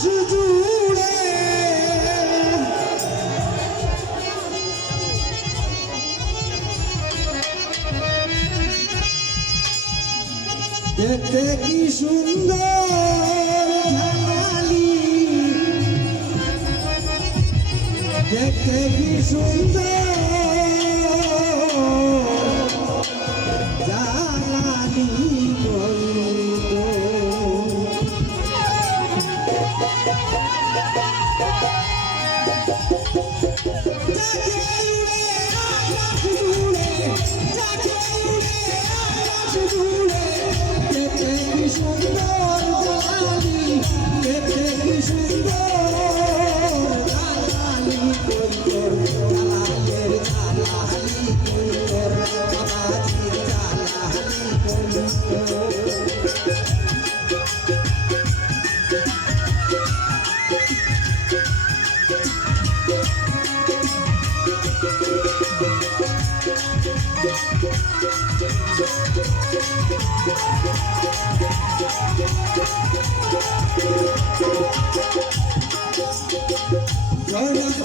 জুড়ে দেখতে কি সুন্দর ঢালি, দেখতে কি সুন্দর জালালি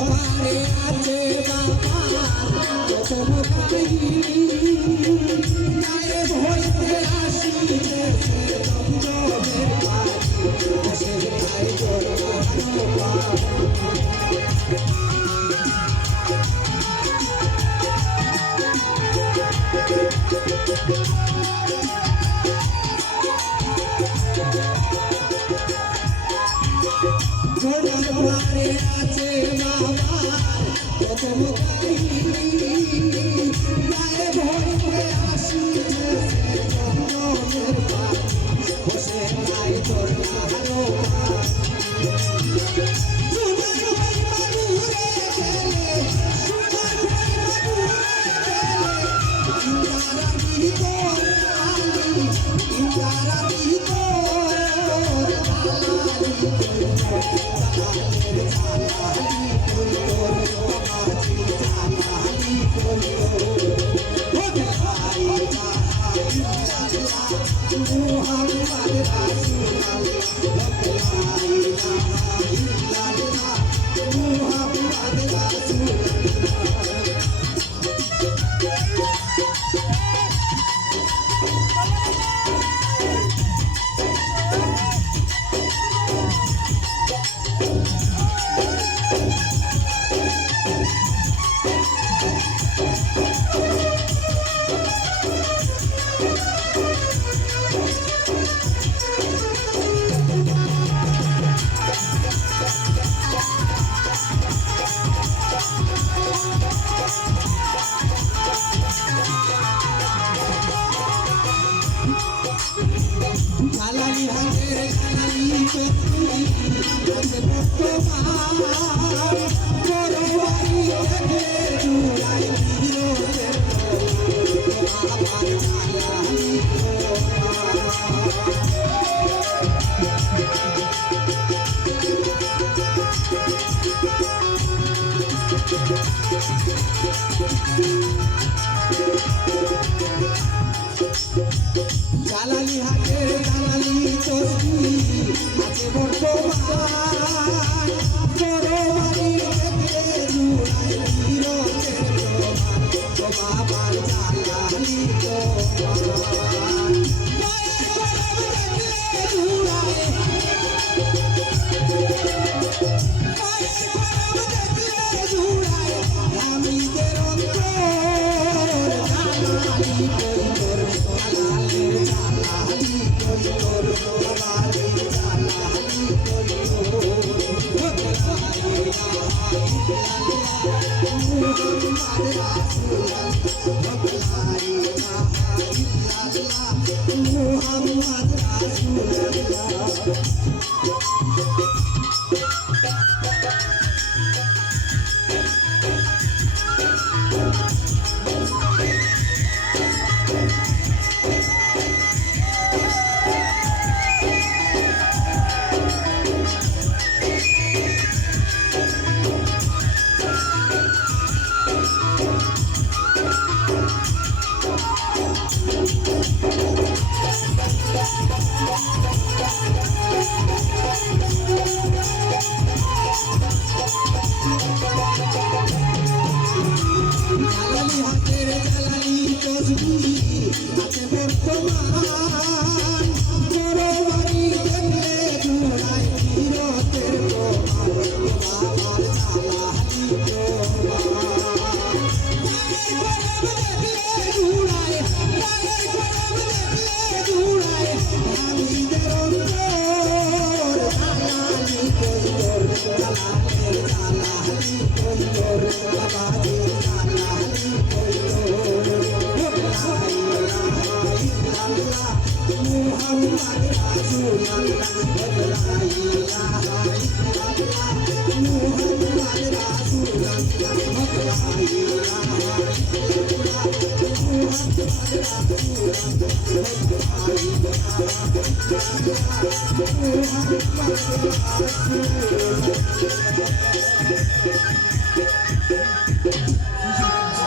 ঘরে আছে বাবা কত মুখাই গায়ে ভইতে আসিতেছে জমজমের পাখি বসে খাই তোর ঘরে আছে বাবা কত মুখাই গায়ে ভইতে আসিতেছে জমজমের পাখি বসে খাই তোর জালালি হাতের জালালি চোখি আছে বর্তমান বড় বাড়ি থেকে জুড়াই বিরোধের আমার জালালি জালালি হাতের জালালি চোখি আছে বর্তমান বড় বাড়ি থেকে জুড়াই বিরোধের বাবার জালালি Oh মুহাম্মদ রাসূলুল্লাহ